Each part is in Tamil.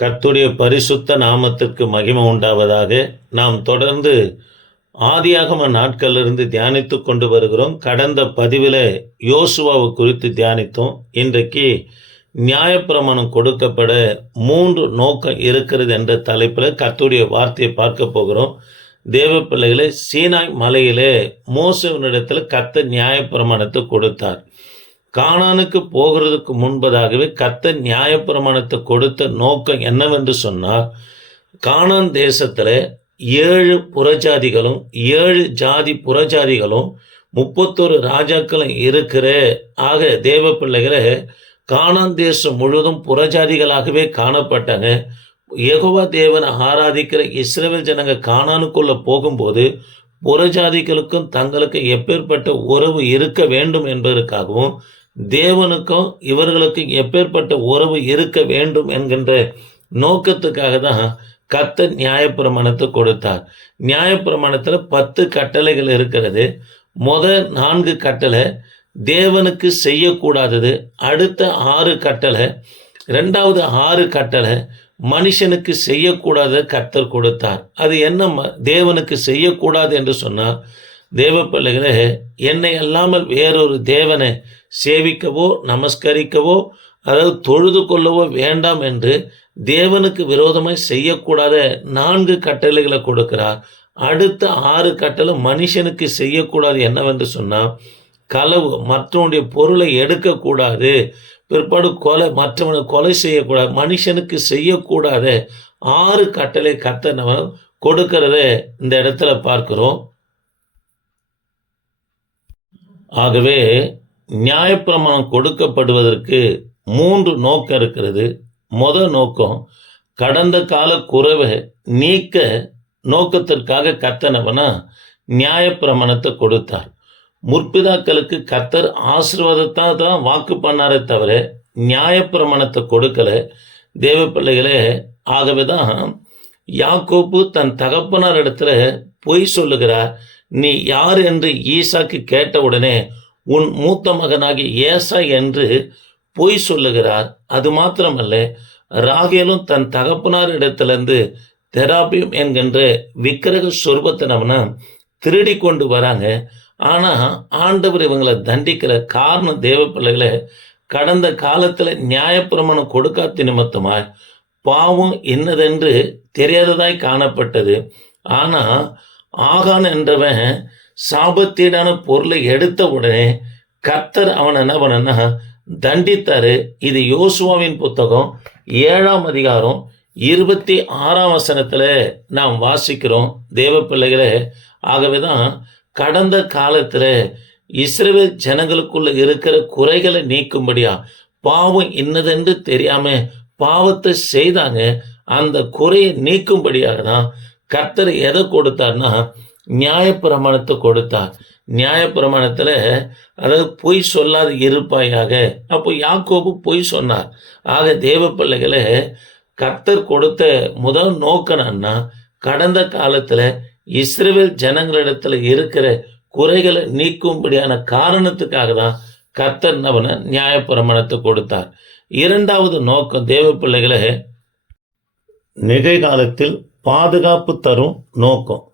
கர்த்துடைய பரிசுத்த நாமத்திற்கு மகிமை உண்டாவதாக நாம் தொடர்ந்து ஆதியாகம நாட்களிலிருந்து தியானித்து கொண்டு வருகிறோம். கடந்த பதிவில் யோசுவாவை குறித்து தியானித்தோம். இன்றைக்கு நியாயப்பிரமாணம் கொடுக்கப்பட மூன்று நோக்கம் இருக்கிறது என்ற தலைப்பில் கர்த்துடைய வார்த்தையை பார்க்க போகிறோம். தேவ பிள்ளைகளை சீனாய் மலையிலே மோசவனிடத்தில் கத்த நியாயப்பிரமாணத்தை கொடுத்தார். கானானுக்கு போகிறதுக்கு முன்பதாகவே கத்த நியாயப்பிரமாணத்தை கொடுத்த நோக்கம் என்னவென்று சொன்னால் கானான் தேசத்தில் ஏழு புறஜாதிகளும் ஏழு ஜாதி புறஜாதிகளும் முப்பத்தொரு ராஜாக்களும் இருக்கிற. ஆக தேவ பிள்ளைகளை கானான் தேசம் முழுவதும் புறஜாதிகளாகவே காணப்பட்டாங்க எகோவா தேவனை ஆராதிக்கிற இஸ்ரேல் ஜனங்க காணானுக்குள்ளே போகும்போது புறஜாதிகளுக்கும் தங்களுக்கு எப்பேற்பட்ட உறவு இருக்க வேண்டும் என்பதற்காகவும் தேவனுக்கும் இவர்களுக்கும் எப்பேற்பட்ட உறவு இருக்க வேண்டும் என்கின்ற நோக்கத்துக்காக தான் கத்த நியாயப்பிரமாணத்தை கொடுத்தார். நியாயப்பிரமாணத்தில் பத்து கட்டளைகள் இருக்கிறது. முத நான்கு கட்டளை தேவனுக்கு செய்யக்கூடாதது. அடுத்த ஆறு கட்டளை ரெண்டாவது ஆறு கட்டளை மனுஷனுக்கு செய்யக்கூடாத கத்தர் கொடுத்தார். அது என்ன ம- தேவனுக்கு செய்யக்கூடாது என்று சொன்னால் தேவ பிள்ளைகளே என்னை அல்லாமல் வேறொரு தேவனை சேவிக்கவோ நமஸ்கரிக்கவோ அதாவது தொழுது கொள்ளவோ வேண்டாம் என்று தேவனுக்கு விரோதமாய் செய்யக்கூடாத நான்கு கட்டளைகளை கொடுக்கிறார். அடுத்த ஆறு கட்டளை மனுஷனுக்கு செய்யக்கூடாது என்னவென்று சொன்னால் களவு மற்றவனுடைய பொருளை எடுக்கக்கூடாது. பிற்பாடு கொலை மற்றவனை கொலை செய்யக்கூடாது மனுஷனுக்கு செய்யக்கூடாத ஆறு கட்டளை கத்தனவன் கொடுக்கறத இந்த இடத்துல பார்க்கிறோம். ஆகவே நியாயப்பிரமாணம் கொடுக்கப்படுவதற்கு மூன்று நோக்கம் இருக்கிறது. முத நோக்கம் கடந்த கால குறைவை நீக்க நோக்கத்திற்காக கத்தனவனா நியாயப்பிரமாணத்தை கொடுத்தார். முற்பிதாக்களுக்கு கத்தர் ஆசீர்வாதத்தான் தான் வாக்கு பண்ணாரே தவிர நியாயப்பிரமாணத்தை கொடுக்கல. தேவ பிள்ளைகளே ஆகவே தான் யாக்கோப்பு தன் தகப்பனார் இடத்துல பொய் சொல்லுகிறார். நீ யார் என்று ஈசாக்கு கேட்டவுடனே உன் மூத்த மகனாகி ஏசா என்று பொய் சொல்லுகிறார். அது மாத்திரமல்ல ராகேலும் தன் தகப்பனார் இடத்திலிருந்து தெராபியம் என்கின்ற விக்கிரக சொர்பத்தினவனை திருடி கொண்டு வராங்க. ஆனால் ஆண்டவர் இவங்களை தண்டிக்கிற காரணம் தேவ பிள்ளைகளை கடந்த காலத்தில் நியாயப்பிரமாணம் கொடுக்காத நிமித்தமாய் பாவம் என்னதென்று தெரியாததாய் காணப்பட்டது. ஆனால் ஆகான் என்றவன் சாபத்தீடான பொருளை எடுத்த உடனே கர்த்தர் அவன் என்ன பண்ணனா தண்டித்தாரு. இது யோசுவாவின் புத்தகம் ஏழாம் அதிகாரம் இருபத்தி ஆறாம் வசனத்தில் நாம் வாசிக்கிறோம். தேவ பிள்ளைகளே ஆகவே தான் கடந்த காலத்தில் இஸ்ரேல் ஜனங்களுக்குள்ள இருக்கிற குறைகளை நீக்கும்படியா பாவம் இன்னதென்று தெரியாம பாவத்தை செய்தாங்க. அந்த குறையை நீக்கும்படியாக தான் கர்த்தர் எதை கொடுத்தார்னா நியாயப்பிரமாணத்தை கொடுத்தார். நியாயப்பிரமாணத்தில் அதாவது பொய் சொல்லாது இருப்பாயாக. அப்போ யாக்கோபு பொய் சொன்னார். ஆக தேவ பிள்ளைகளை கர்த்தர் கொடுத்த முதல் நோக்கம்னா கடந்த காலத்தில் இஸ்ரேல் ஜனங்களிடத்தில் இருக்கிற குறைகளை நீக்கும்படியான காரணத்துக்காக தான் கர்த்தர் நவன நியாயப்பிரமாணத்தை கொடுத்தார். இரண்டாவது நோக்கம் தேவ பிள்ளைகளை நிகழ்காலத்தில் பாதுகாப்பு தரும் நோக்கம்.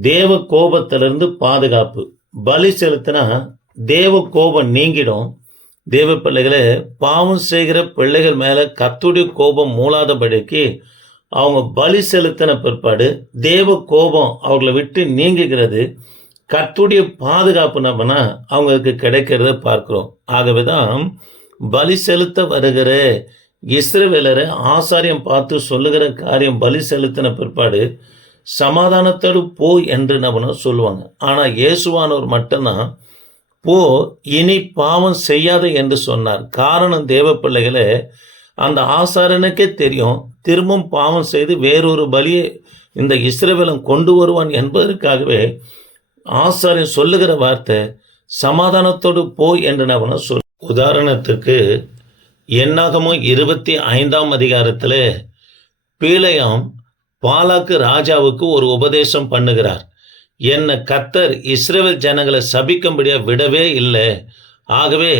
தேவ கோபத்திலிருந்து பாதுகாப்பு. பலி செலுத்தினா தேவ கோபம் நீங்கிடும். தேவ பிள்ளைகளை பாவம் செய்கிற பிள்ளைகள் மேலே கத்துடைய கோபம் மூலாதபடிக்கு அவங்க பலி செலுத்தின பிற்பாடு தேவ கோபம் அவர்களை விட்டு நீங்குகிறது. கத்துடைய பாதுகாப்பு நம்மனா அவங்களுக்கு கிடைக்கிறத பார்க்குறோம். ஆகவே தான் பலி செலுத்த வருகிற. இஸ்ரவேலரை ஆசாரியம் பார்த்து சொல்லுகிற காரியம் பலி செலுத்தின பிற்பாடு சமாதானத்தோடு போ என்று நம்ம சொல்லுவாங்க. ஆனால் இயேசுவானவர் மட்டும்தான் போ இனி பாவம் செய்யாத என்று சொன்னார். காரணம் தேவ பிள்ளைகளே அந்த ஆசாரனுக்கே தெரியும் திரும்பவும் பாவம் செய்து வேறொரு பலியை இந்த இஸ்ரவேலன் கொண்டு வருவான் என்பதற்காகவே ஆசாரியன் சொல்லுகிற வார்த்தை சமாதானத்தோடு போ என்று நான் சொல் உதாரணத்துக்கு என்னாகமும் இருபத்தி ஐந்தாம் அதிகாரத்தில் பீலையாம் பாலாக்கு ராஜாவுக்கு ஒரு உபதேசம் பண்ணுகிறார். என்னை கத்தர் இஸ்ரேல் ஜனங்களை சபிக்கும்படியாக விடவே இல்லை. ஆகவே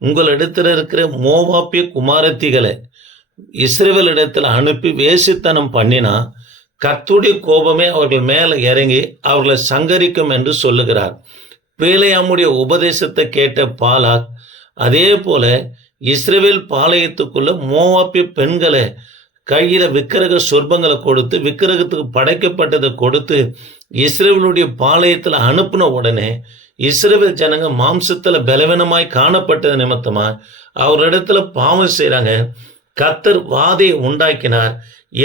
உங்களிடத்தில் இருக்கிற மோவாப்பிய குமாரத்திகளை இஸ்ரேவேலிடத்தில் அனுப்பி வேசித்தனம் பண்ணினா கத்துடைய கோபமே அவர்கள் மேலே இறங்கி அவர்களை சங்கரிக்கும் என்று சொல்லுகிறார். பேலையாமுடைய உபதேசத்தை கேட்ட பாலாக் அதே போல இஸ்ரேவேல் பாளையத்துக்குள்ள மோவாப்பிய பெண்களை கையில விக்கிரக சொர்பங்களை கொடுத்து விக்கிரகத்துக்கு படைக்கப்பட்டதை கொடுத்து இஸ்ரேவனுடைய பாளையத்தில் அனுப்பின உடனே இஸ்ரேவேல் ஜனங்க மாம்சத்துல பலவீனமாய் காணப்பட்டது நிமித்தமா அவரிடத்துல பாவம் செய்றாங்க. கத்தர் வாதையை உண்டாக்கினார்.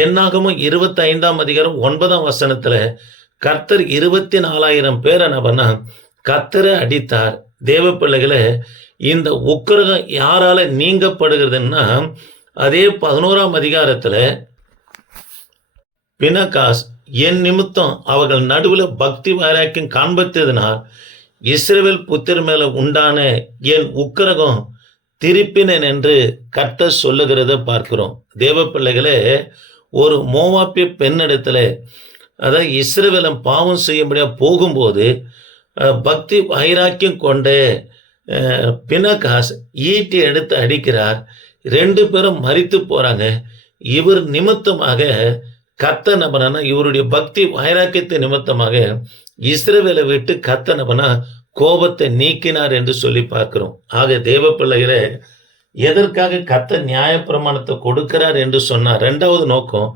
என்னாகமும் இருபத்தி ஐந்தாம் அதிகாரம் ஒன்பதாம் வசனத்துல கர்த்தர் இருபத்தி நாலாயிரம் பேரை பண்ணா கத்தரை அடித்தார். தேவ பிள்ளைகளை இந்த உக்கிரகம் யாரால நீங்கப்படுகிறதுன்னா அதே பதினோராம் அதிகாரத்தில் பினகாஸ் என் நிமித்தம் அவர்கள் நடுவில் பக்தி வைராக்கியம் காண்பித்ததினால் இஸ்ரவேல் புத்திர மேலே உண்டான என் உக்கிரகம் திருப்பினேன் என்று கட்ட சொல்லுகிறத பார்க்கிறோம். தேவ பிள்ளைகளே ஒரு மோவாப்பிய பெண்ணிடத்துல அதாவது இஸ்ரவேலன் பாவம் செய்யும்படியாக போகும்போது பக்தி வைராக்கியம் கொண்ட பினகாஸ் ஈட்டி எடுத்து அடிக்கிறார். ரெண்டு பேரும் மறித்து போறாங்க. இவர் நிமித்தமாக கத்த நபனா இவருடைய பக்தி வைராக்கியத்தை நிமித்தமாக இஸ்ரவேலை விட்டு கத்த நபனா கோபத்தை நீக்கினார் என்று சொல்லி பார்க்கிறோம். ஆக தேவ பிள்ளைகளே எதற்காக கத்த நியாயப்பிரமாணத்தை கொடுக்கிறார் என்று சொன்னார் ரெண்டாவது நோக்கம்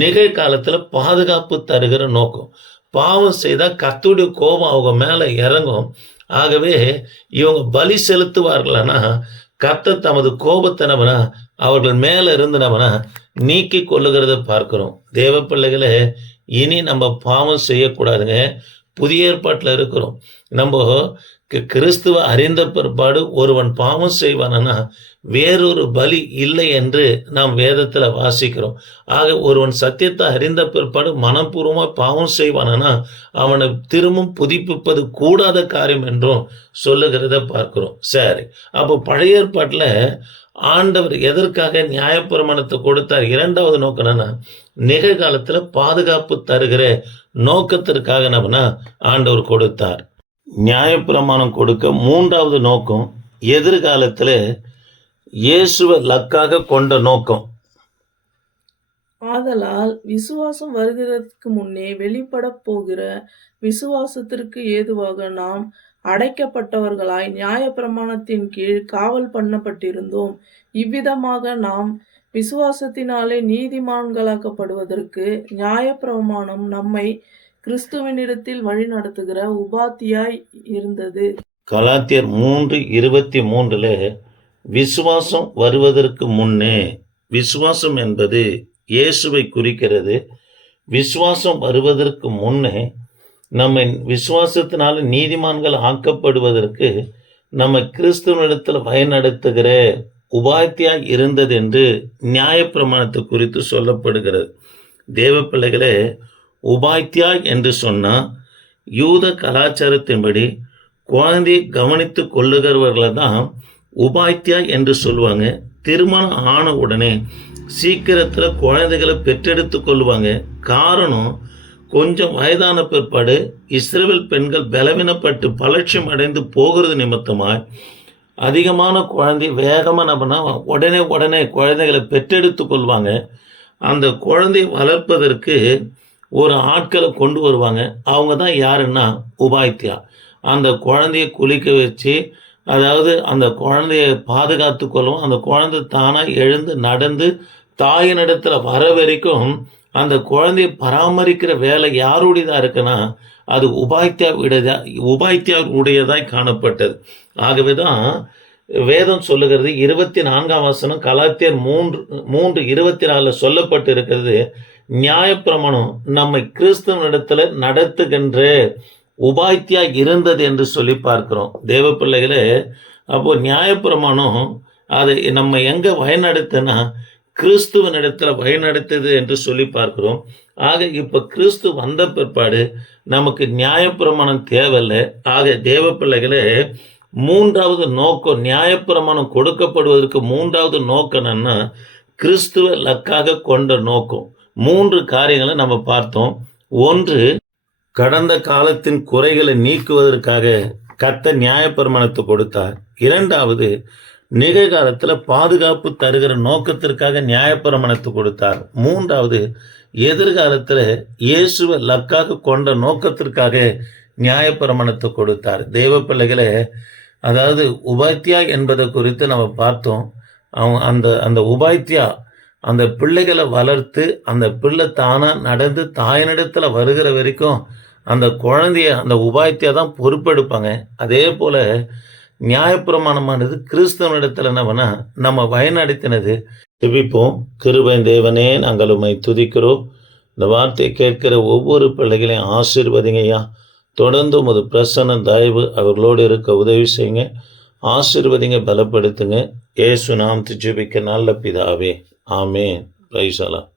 நிகழ்காலத்தில் பாதுகாப்பு தருகிற நோக்கம். பாவம் செய்தால் கத்துடைய கோபம் அவங்க மேல இறங்கும். ஆகவே இவங்க பலி செலுத்துவார்களானா கத்த தமது கோபத்தை நம்மனா அவர்கள் மேல இருந்து நம்மனா நீக்கி கொள்ளுகிறத பார்க்கிறோம். தேவ பிள்ளைகளை இனி நம்ம பாவம் செய்யக்கூடாதுங்க. புதிய ஏற்பாட்டில் இருக்கிறோம். நம்ம கிறிஸ்துவ அறிந்த பிற்பாடு ஒருவன் பாவம் செய்வானா வேறொரு பலி இல்லை என்று நாம் வேதத்தில் வாசிக்கிறோம். ஆக ஒருவன் சத்தியத்தை அறிந்த பிற்பாடு மனப்பூர்வமாக பாவம் செய்வானா அவனை திரும்பவும் புதுப்பிப்பது கூடாத காரியம் என்றும் சொல்லுகிறத பார்க்கிறோம். சரி அப்போ பழைய ஏற்பாட்டில் ஆண்டவர் எதற்காக நியாயப்பிரமாணத்தை கொடுத்தார்? இரண்டாவது நோக்கம் என்னன்னா நிகழ்காலத்தில் பாதுகாப்பு தருகிற நோக்கத்திற்காக நம்மனா ஆண்டவர் கொடுத்தார். நியாயப்பிரமாணம் கொடுக்க மூன்றாவது நோக்கம் எதிர்காலத்தில் இயேசுவை லக்காக கொண்ட நோக்கம். ஆதலால் விசுவாசம் வருகிறதுக்கு முன்னே வெளிப்படப் போகிற விசுவாசத்திற்கு ஏதுவாக நாம் அடைக்கப்பட்டவர்களாய் நியாயப்பிரமாணத்தின் கீழ் காவல் பண்ணப்பட்டிருந்தோம். இவ்விதமாக நாம் விசுவாசத்தினாலே நீதிமான்களாக்கப்படுவதற்கு நியாயப்பிரமாணம் நம்மை கிறிஸ்துவனிடத்தில் வழிநடத்துகிற உபாத்தியாய் இருந்தது. கலாத்தியர் மூன்று இருபத்தி மூன்றுல விசுவாசம் வருவதற்கு முன்னே விசுவாசம் என்பது இயேசுவை குறிக்கிறது. விசுவாசம் வருவதற்கு முன்னே நம்ம விசுவாசத்தினால நீதிமான்கள் ஆக்கப்படுவதற்கு நம்ம கிறிஸ்துவனிடத்தில் வழிநடத்துகிற உபாத்தியாய் இருந்தது என்று நியாயப்பிரமாணத்தை குறித்து சொல்லப்படுகிறது. தேவ பிள்ளைகளே உபாத்தியாய் என்று சொன்னால் யூத கலாச்சாரத்தின்படி குழந்தையை கவனித்து கொள்ளுகிறவர்களை தான் உபாத்தியாய் என்று சொல்லுவாங்க. திருமணம் ஆன உடனே சீக்கிரத்தில் குழந்தைகளை பெற்றெடுத்து கொள்வாங்க காரணம் கொஞ்சம் வயதான பிற்பாடு இஸ்ரேல் பெண்கள் பலவீனப்பட்டு பலட்சியம் அடைந்து போகிறது நிமித்தமாக அதிகமான குழந்தை வேகமாக என்ன பண்ணால் உடனே உடனே குழந்தைகளை பெற்றெடுத்து கொள்வாங்க. அந்த குழந்தையை வளர்ப்பதற்கு ஒரு ஆட்களை கொண்டு வருவாங்க. அவங்க தான் யாருன்னா உபாய்த்தியா அந்த குழந்தைய குளிக்க வச்சு அதாவது அந்த குழந்தைய பாதுகாத்து கொள்ளவும் அந்த குழந்தை தானாக எழுந்து நடந்து தாயினிடத்தில் வர வரைக்கும் அந்த குழந்தையை பராமரிக்கிற வேலை யாருடையதாக இருக்குன்னா அது உபாய்த்தியா உடையதா உபாய்த்தியா உடையதாய் காணப்பட்டது. ஆகவே தான் வேதம் சொல்லுகிறது இருபத்தி நான்காம் வசனம் கலாத்தியர் மூன்று மூன்று இருபத்தி நாலில் சொல்லப்பட்டு இருக்கிறது நியாயப்பிரமாணம் நம்மை கிறிஸ்தவனிடத்தில் நடத்துகின்ற உபாய்த்தியா இருந்தது என்று சொல்லி பார்க்கிறோம். தேவ பிள்ளைகளே அப்போது நியாயப்பிரமாணம் அதை நம்ம எங்கே வழிநடத்துனா கிறிஸ்துவின் இடத்துல வழிநடத்தது என்று சொல்லி பார்க்கிறோம். ஆக இப்ப கிறிஸ்து வந்த பிற்பாடு நமக்கு நியாயப்பிரமாணம் தேவையில்லை. ஆக தேவ பிள்ளைகளே மூன்றாவது நோக்கம் நியாயப்பிரமாணம் கொடுக்கப்படுவதற்கு மூன்றாவது நோக்கம் என்னன்னா கிறிஸ்துவ லக்காக கொண்ட நோக்கம். மூன்று காரியங்களை நம்ம பார்த்தோம். ஒன்று கடந்த காலத்தின் குறைகளை நீக்குவதற்காக கத்த நியாயப்பிரமாணத்தை கொடுத்தார். இரண்டாவது நிகழ்காலத்தில் பாதுகாப்பு தருகிற நோக்கத்திற்காக நியாயப்பிரமணத்தை கொடுத்தார். மூன்றாவது எதிர்காலத்தில் இயேசுவை லக்காக கொண்ட நோக்கத்திற்காக நியாயப்பிரமணத்தை கொடுத்தார். தெய்வ பிள்ளைகளை அதாவது உபாத்தியா என்பதை குறித்து நம்ம பார்த்தோம். அவங்க அந்த அந்த உபாத்தியா அந்த பிள்ளைகளை வளர்த்து அந்த பிள்ளை தானாக நடந்து தாயினிடத்தில் வருகிற வரைக்கும் அந்த குழந்தைய அந்த உபாத்தியா தான் பொறுப்பெடுப்பாங்க. அதே போல் நியாயப்பிரமாணமானது கிறிஸ்தவனிடத்தில் என்ன பண்ணா நம்ம வயநடத்தினது ஜெபிப்போம். கிருபை தேவனே நாங்கள் உண்மை துதிக்கிறோம். இந்த வார்த்தையை கேட்கிற ஒவ்வொரு பிள்ளைகளையும் ஆசீர்வதிங்கய்யா தொடர்ந்து உமது பிரசன்ன தயவு அவர்களோடு இருக்க உதவி செய்யுங்க. ஆசீர்வதிங்க பலப்படுத்துங்க. ஏசு நாம் ஜெபிக்க நல்ல பிதாவே. ஆமே ரைசலா